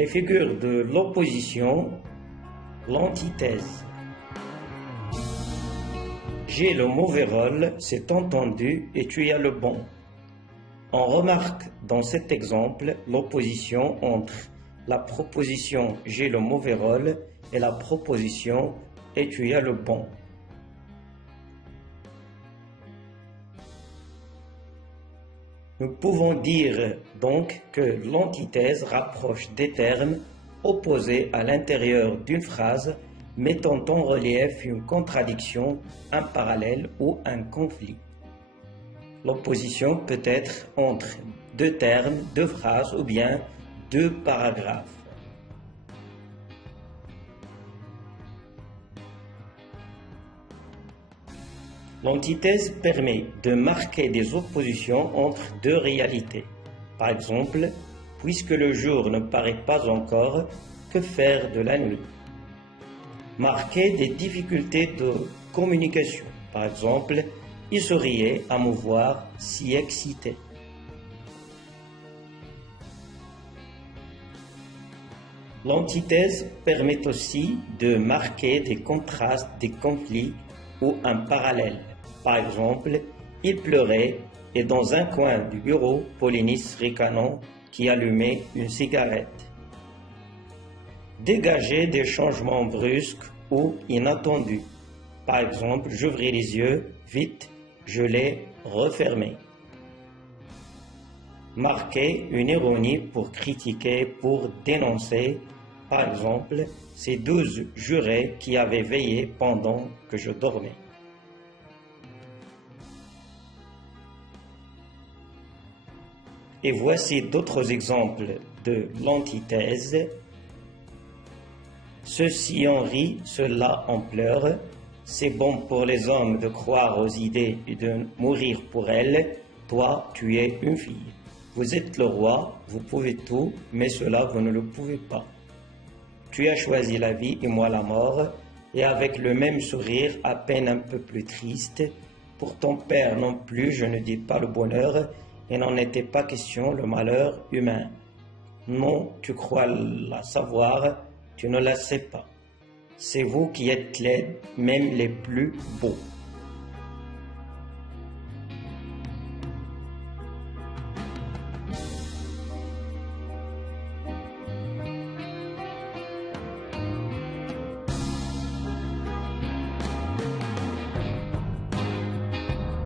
Les figures de l'opposition, l'antithèse. J'ai le mauvais rôle, c'est entendu, et tu as le bon. On remarque dans cet exemple l'opposition entre la proposition « j'ai le mauvais rôle » et la proposition « et tu as le bon ». Nous pouvons dire donc que l'antithèse rapproche des termes opposés à l'intérieur d'une phrase, mettant en relief une contradiction, un parallèle ou un conflit. L'opposition peut être entre deux termes, deux phrases ou bien deux paragraphes. L'antithèse permet de marquer des oppositions entre deux réalités. Par exemple, puisque le jour ne paraît pas encore, que faire de la nuit? Marquer des difficultés de communication. Par exemple, il souriait à me voir si excité. L'antithèse permet aussi de marquer des contrastes, des conflits ou un parallèle. Par exemple, il pleurait et dans un coin du bureau, Polynice ricanant qui allumait une cigarette. Dégager des changements brusques ou inattendus. Par exemple, j'ouvris les yeux, vite, je les refermais. Marquer une ironie pour critiquer, pour dénoncer. Par exemple, ces 12 jurés qui avaient veillé pendant que je dormais. Et voici d'autres exemples de l'antithèse. Ceci en rit, cela en pleure. C'est bon pour les hommes de croire aux idées et de mourir pour elles. Toi, tu es une fille. Vous êtes le roi, vous pouvez tout, mais cela, vous ne le pouvez pas. Tu as choisi la vie et moi la mort, et avec le même sourire, à peine un peu plus triste. Pour ton père non plus, je ne dis pas le bonheur, et n'en était pas question le malheur humain. Non, tu crois la savoir, tu ne la sais pas. C'est vous qui êtes laids, même les plus beaux.